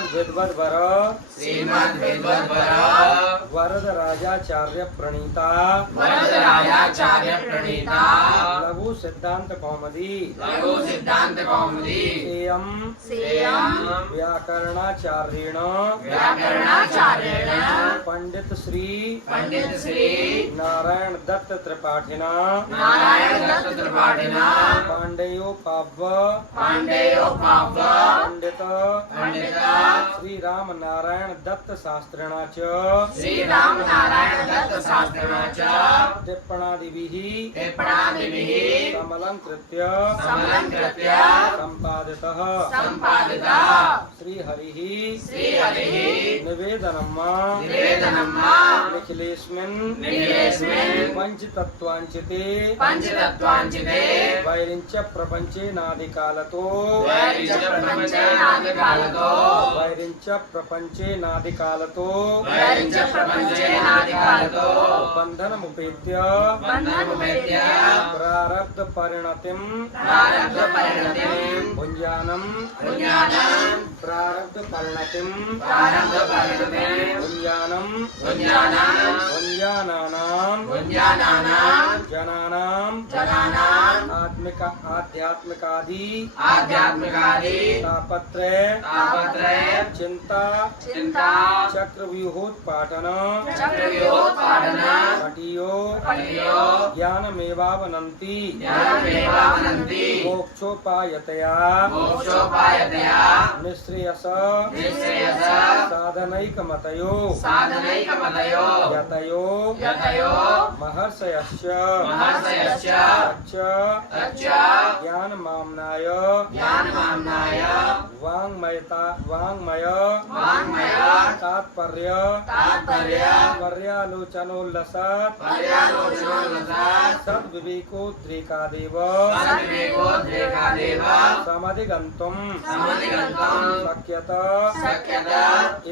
श्रीमद्विद्वद्वर वरदराजाचार्य प्रणीता लघु सिद्धांत कौमुदी सेयं व्याकरणाचार्येण पंडित श्री नारायण दत्त त्रिपाठिना पांडेयोपाव्य पंडित श्री राम नारायण दत्त शास्त्रिणा च टिप्पणादिभिः समलंकृत्य संपादितः श्रीहरिः निवेदनम् निखिलेस्मिन् पंचतत्त्वाञ्चिते वैरिञ्च प्रपञ्चे नादिकालतो बन्धनमुपेत्य प्रारब्ध परिणतिं भुञ्जानं प्रारब्ध परिणतिं भुञ्जानानां जनानां आध्यात्मिकादि तापत्रय चिंता चक्रव्यूहोत्पाटन पटियो ज्ञानमेवावनन्ति मोक्षोपायतया निःश्रेयस साधनैकमतयो यतयो महर्षयश्च ज्ञानमाम्नाय वाङ्मय तात्पर्य पर्यालोचनोल्लसत् सद्विवेकोद्रेकादेव समधिगन्तुं शक्यत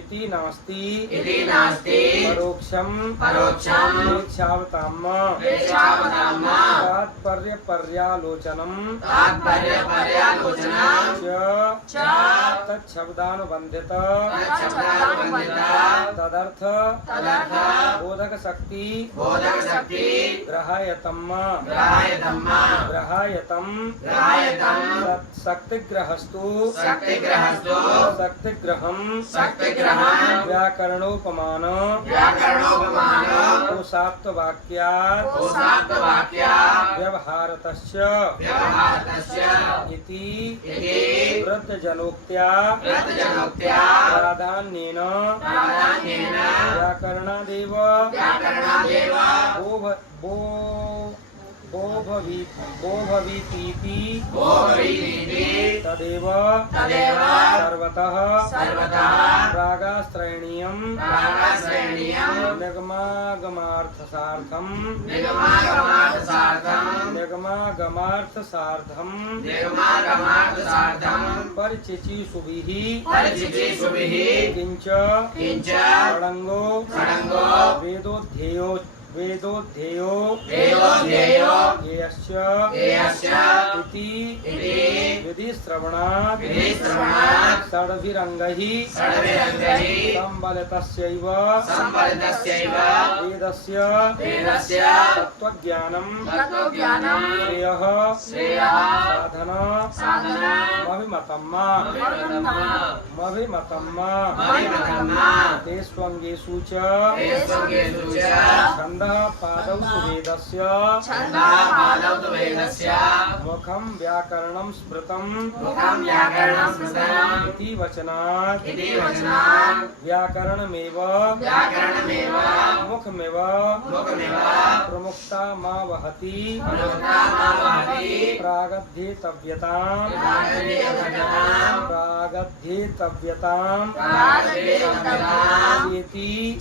इति नास्ति परोक्षं प्रेक्षावताम् तात्पर्य पर्यालोचनं च तच्छब्दानुबन्धित तदर्थ बोधक शक्ति ग्रहायतम शक्तिग्रहस्तु शक्तिग्रहं व्याकरणोपमान कोशाप्तवाक्यात् व्यवहारतश्च इति वृद्धजनोक्त्या प्राधान्येन व्याकरणादेव भवीतीति तदेव सर्वतः प्रागाश्रयणीयं निगमागमार्थसार्थं परिचिचिषुभिः किंच षडङ्गो वेदोध्येयो येयश्च इति विधिश्रवणात् षड्भिरङ्गैः सम्बलितस्यैव वेदस्य तत्त्वज्ञानं श्रेयः साधनमभिमतम् ते स्वङ्गेषु च छन्दः पादौ तु वेदस्य मुखं व्याकरणं स्मृतम् इति वचनात् व्याकरणमेव मुखमेव प्रमुक्ता मा वहति प्रागध्येतव्यताम्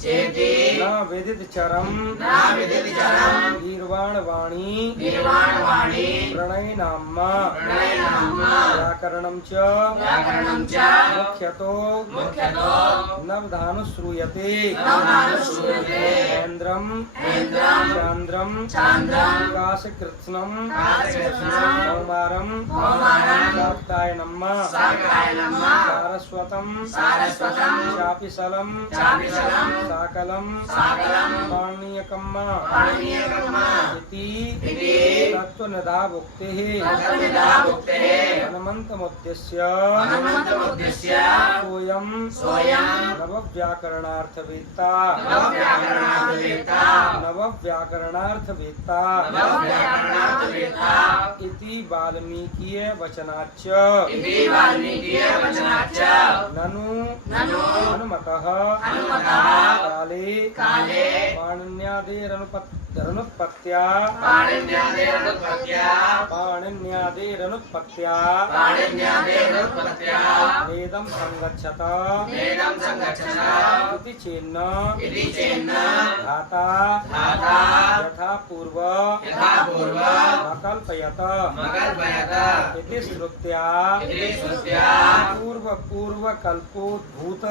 चेति न विदितचरम् गीर्वाणवाणी प्रणयनाम्म व्याकरणं च मुख्यतो नवधानुश्रूयते ऐन्द्रं चान्द्रं काशकृत्स्नं कौमारं शाक्ताय नमः सारस्वतं चापिशलं साकलं पाणिनीयकम् इति तत्त्वनिधाभुक्तेः हनुमन्तमुद्दिश्य सोऽयं नवव्याकरणार्थवेत्ता इति वाल्मीकीय वचनाच्च ननु हनुमतः काले पाणिन्यादेरनुत्पत्त्या वेदं संगच्छत इति चेन्न धाता यथा पूर्व अकल्पयत इति श्रुत्या पूर्वकल्पोद्भूत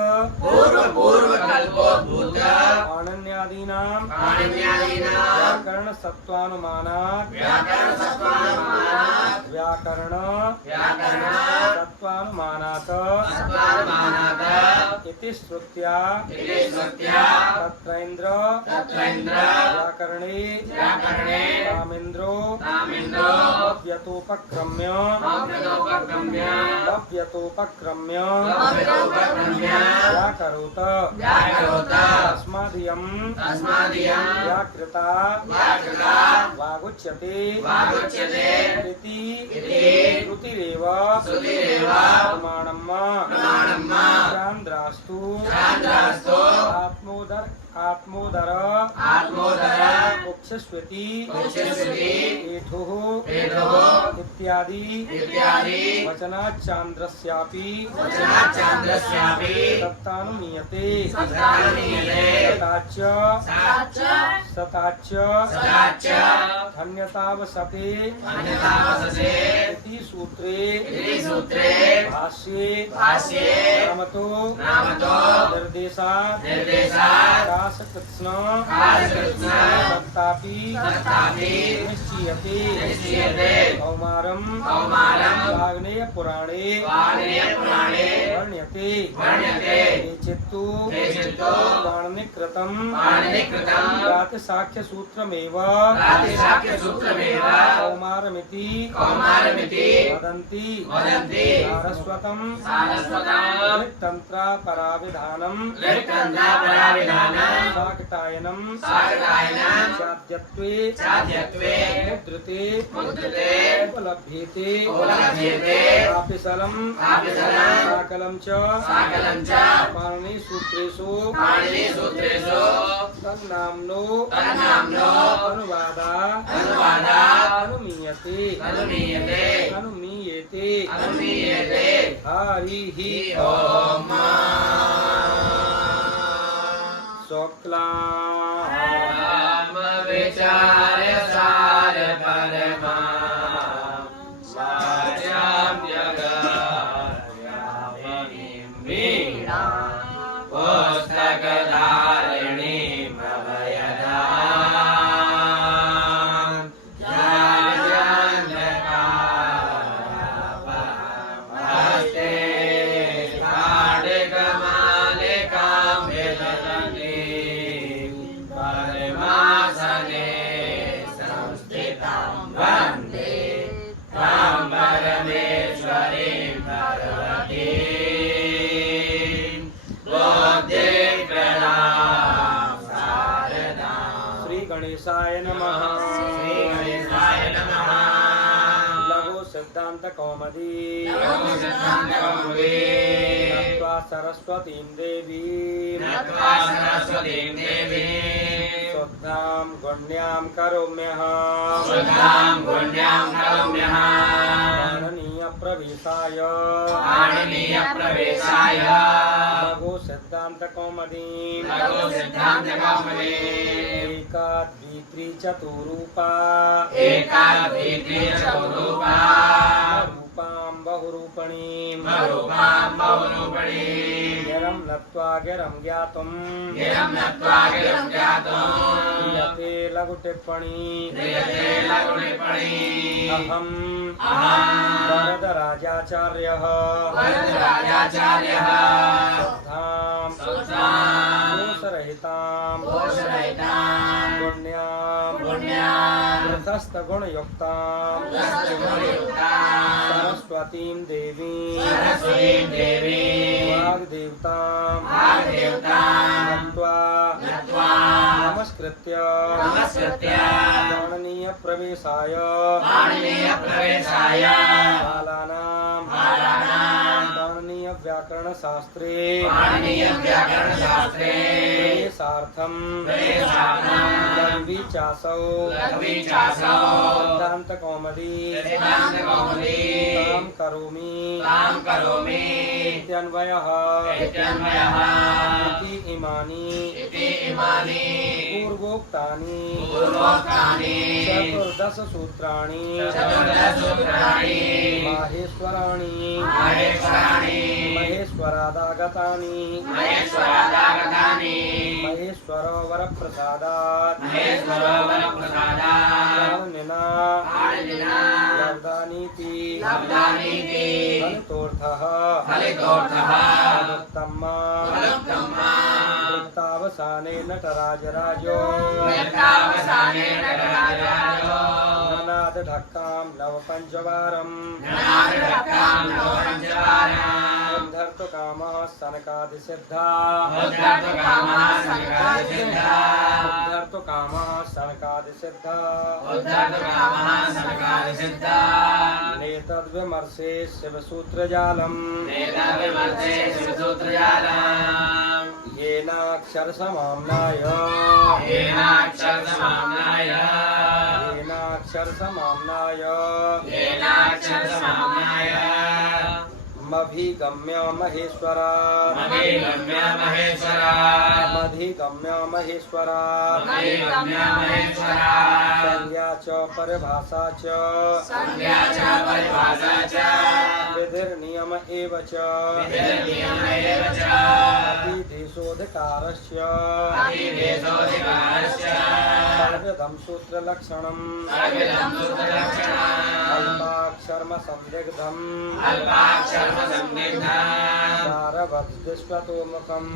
पाणिन्यादीनां व्याकरणसत्त्वानुमानात् इति श्रुत्या तत्रैन्द्र व्याकरणे रामेन्द्रो व्यतोपक्रम्य व्याकरोत अस्मादियं व्याकृता वागुच्यते इति श्रुतिरेव प्रमाणम् चान्द्रास्तु आत्मोदर उक्षस्वति एठोः इत्यादि वचनाच्चान्द्रस्यापि तत्तानुमीयते सताच्च धन्यतावसते इति सूत्रे भाष्ये नामतो निर्देशात् कृष्ण तत्तापि निश्चीयते कौमारं वाग्नेय पुराणे वर्ण्यते चित्तु पाणिनिकृतं प्रातिशाख्यसूत्रमेव कौमारमिति वदन्ति सारस्वतं तन्त्रापराविधानं शाकटायनं चाद्यत्वे मुद्रते उपलभ्यते आपिशलं साकलं च पाणिनिसूत्रेषु तन्नाम्नो अनुवादा अनुमीयते हरिः ओम् शुक्लां विचार्य सार परमा वाचां जगद्व्यापिनीं वीणां पुस्तकधारिणीं अभयदां ज्ञानजन्धकारहस्ते स्फाटिकमालिकां विदधतीं परमासने संस्थितां वन्दे तां परमेश्वरीं भगवतीं बुद्धिप्रदां शारदां। श्री गणेशाय नमः। लघु सिद्धांत कौमुदी नत्वा सरस्वतीं देवीं शुद्धां गुण्यां करोम्यहम् पाणिनीयप्रवेशाय लघु सिद्धांत कौमुदीं एकाद्वित्रि चतुरूपा बहुरूपां बहुरूपणीं गिरं नत्वा गिरं ज्ञातुं क्रियते लघुटिप्पणी अहं वरदराजाचार्यः दोषरहितां पुण्यां कृतस्थगुणयुक्तां सरस्वतीं देवीं वाग्देवतां नत्वा नमस्कृत्य पाणिनीयप्रवेशाय बालानां पाणिनीयव्याकरणशास्त्रे प्रवेशार्थं लघ्वीचासौ सिद्धान्तकौमुदी तां करोमि इत्यन्वयः इति इमानि पूर्वोक्तानि चतुर्दश सूत्राणि माहेश्वराणि महेश्वरादागतानि महेश्वरो वरप्रसादात् ज्ञानिना लब्धानीति फलितोऽर्थः वृत्तावसाने नटराजराजो ननाद ढक्कां नवपञ्चवारं उद्धर्तुकामः सनकादिसिद्धा नेतद्विमर्शे शिवसूत्रजालम् येनाक्षरसमाम्नाय मभिगम्य महेश्वरात् संज्ञा च परिभाषा च विधिर्नियम एव च अतिदेशोऽधिकारस्य सर्वदं सूत्रलक्षणम् अल्पाक्षरम संदिग्धम् सारवद्विश्वतोमुखम्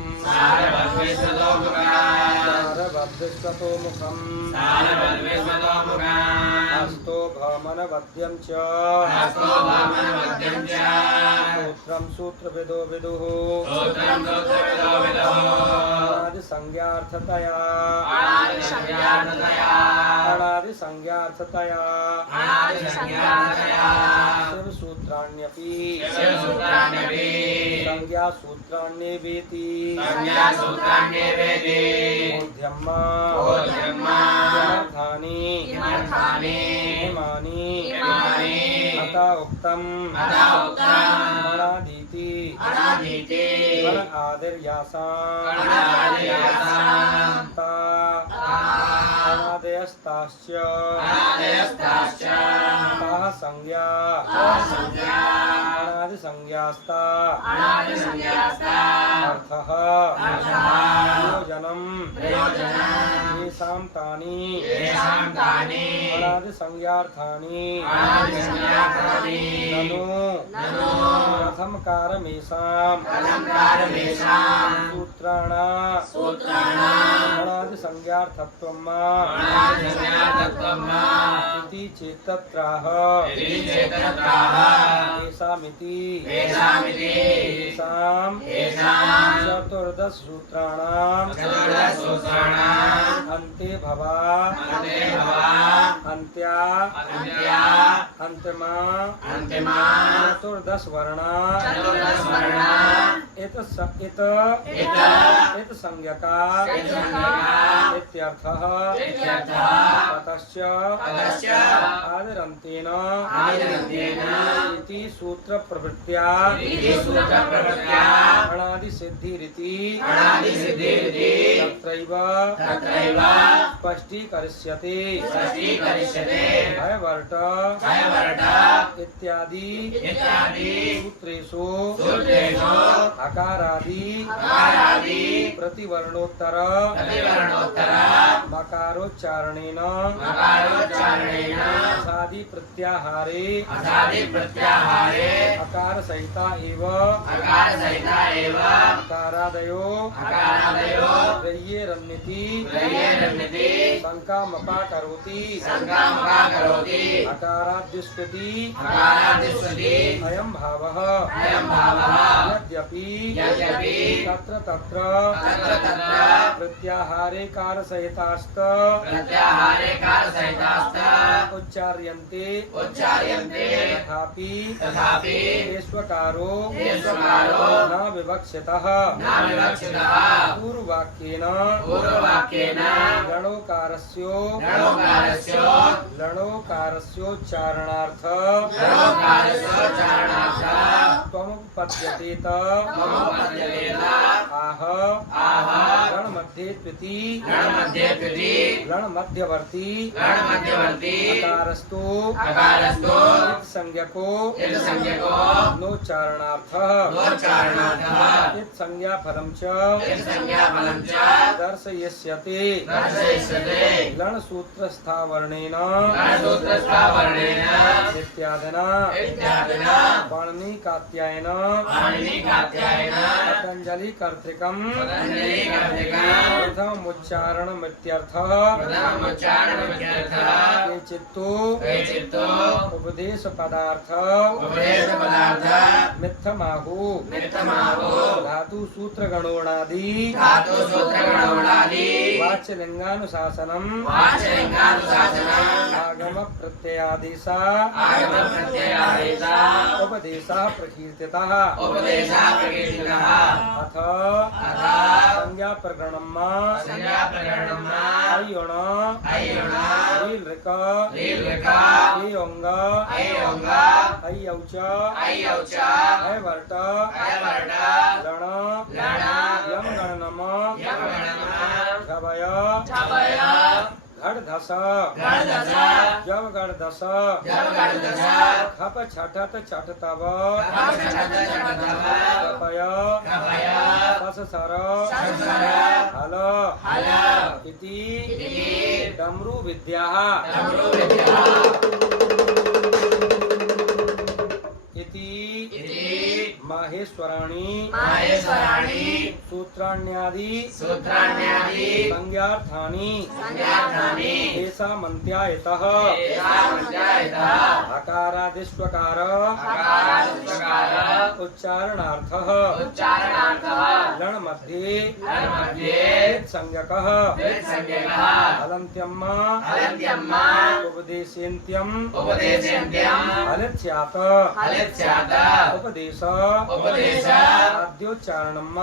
हस्तो भमनवद्यं च सूत्रं सूत्रविदो विदुः अनादिसंज्ञार्थतया शिवसूत्राण्यपि संज्ञासूत्राण्येवेति किमर्थानि इमानि अता उक्तम् अनादीति अन आदिर्यासां अनादयस्ताश्च ताः संज्ञा अनादिसंज्ञास्ता अर्थः प्रयोजनम् येषां तानि अनादिसंज्ञार्थानि ननु प्रथमकारमेषां सूत्राणाम् अनादिसंज्ञार्थत्वम् इति चेतत्राह येषामिति येषां चतुर्दश सूत्राणाम् अन्ते भवा अन्त्या अन्तिमा चतुर्दश वर्णा इत संज्ञका इत्यर्थः ततश्च आदिरन्तेन इति सूत्र प्रवृत्त्या अणादिसिद्धिरिति तत्रैव स्पष्टीकरिष्यते भयवर्ट इत्यादि सूत्रेषु अकारादि प्रतिवर्णोत्तर मकारोच्चारणेन सादि प्रत्याहारे अकार सहिता एव अकारादयो रय्येरन्निति शङ्कामपा करोति अकाराद्युष्पति अयं भावः यद्यपि तत्र प्रत्याहारे कार सहितास्त उच्चार्यन्ते तथापि एष्वकारो न विवक्षितः पूर्ववाक्येन लणोकारस्योच्चारणार्थ त्वमुपपद्यते आह गणमध्येत्विति गणमध्यवर्ती अकारस्तो संज्ञको नोच्चारणार्थः संज्ञाफलं च दर्शयिष्यते लणसूत्रस्थावर्णेन इत्यादिना पाणिनिकात्यायन पतञ्जलि कर्तृकं प्रथमोच्चारणमित्यर्थः केचित्तु उपदेश पदार्थ मिथ्यमाहु धातु सूत्र गणोणादि वाच्यलिंगानुशासनम आगम प्रत्ययादेशा उपदेशः प्रकीर्तितः अथ संज्ञा प्रकरणम् अय्योण रीलृक एयोंग अय्यौच अयवर्ट लण यम गणनम घवय घड़धस जव गड़धस खप छठत छठतव कपय सससर हल इति डमरू विद्याः इति माहेश्वराणि सूत्राण्यादि संज्ञार्थानि तेषामन्त्यायतः अकारादिष्वकार उच्चारणार्थः लण मध्ये संज्ञकः हलन्त्यम् उपदेशेन्त्यम् हलित्स्यात् उपदेश आद्योच्चारणम्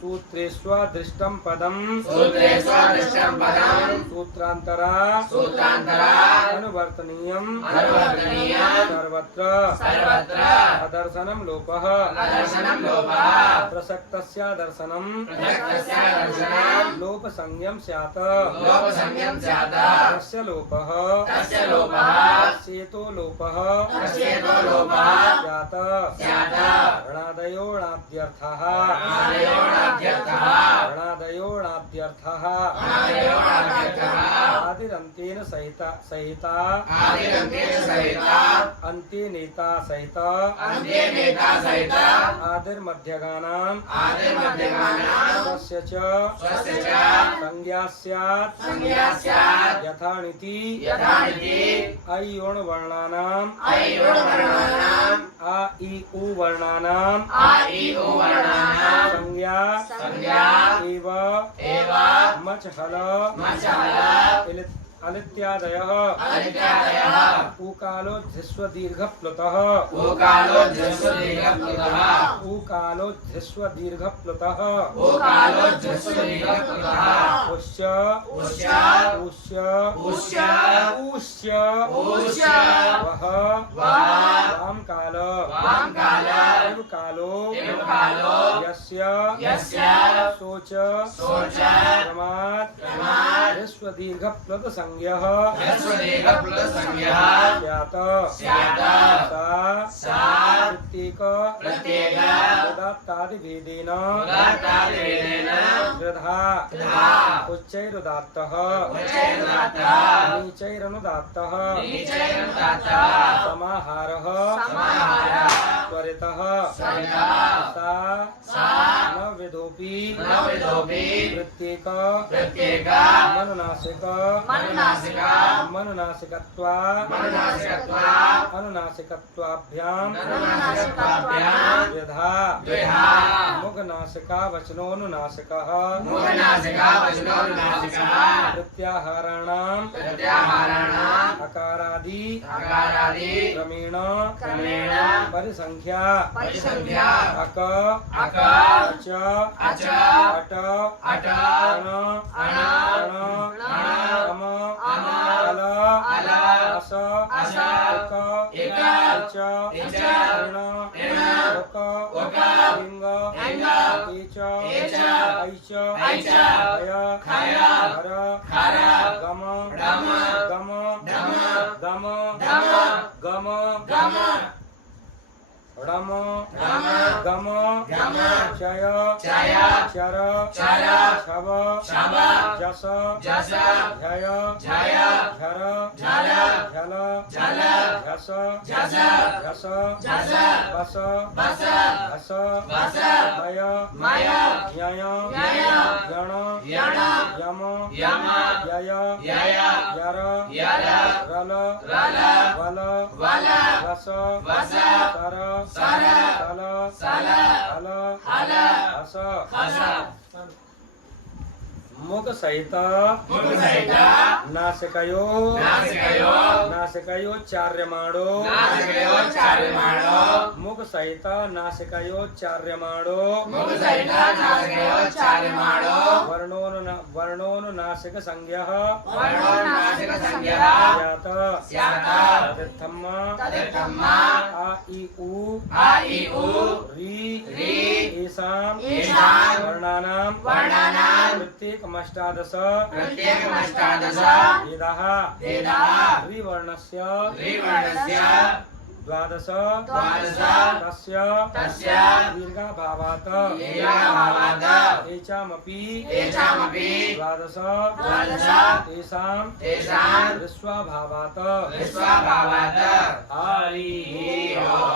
सूत्रेष्वदृष्टपदम् सूत्रान्तरा अनुवर्तनीयम् सर्वत्र अदर्शनं लोपः प्रसक्तस्य दर्शनं लोपसंज्ञं स्यात् तस्य लोपः तस्येतो लोपः स्यात् णादयोणाद्यर्थः आदिरन्तेन सहिता अन्तेनेता सहित आदिर्मध्यगानां स्वस्य च संज्ञा स्यात् यथानिति अयोण वर्णानाम् आ इ उ वर्णानाम् संज्ञा एव मच हल अलित्यादयः ऊकालोऽध्यस्व दीर्घप्लुतः ऊकालोऽध्यस्व दीर्घप्लुतः उश्च वः वामकाल कालो यस्य सोच प्रमाद ह्रस्व दीर्घप्लुत संज्ञः स्यात् सा प्रत्येक उदात्तादिभेदेन वृथा उच्चैरुदात्तः नीचैरनुदात्तः समाहारः त्वरितः सा न विदोपि प्रत्येक अनुनासिकत्वाभ्यां द्विधा मुखनासिका वचनोनुनासिकः प्रत्याहाराणां अकारादि क्रमेण परिसंख्या अक अच अट अण अम अल अस उक इच ऋण उक लिंग एच ऐच खय हर गम रम गम चय चर छव जस झय झर झल झस झस बस घस मय ज्ञय गण यम यय यर रल वल रस सर हल हस मुख सहित नासिकयो चार्यमाणो मुख सहित नासिकयोच्चार्यमाणो वर्णोनुनासिक संज्ञः स्यात् तदित्थम् आ इ उ री एषां वर्णानां प्रत्येकमष्टादश वेदाः त्रिवर्णस्य द्वादश तस्य दीर्घाभावात् एचामपि द्वादश तेषां ह्रस्वाभावात् हरि ओम्।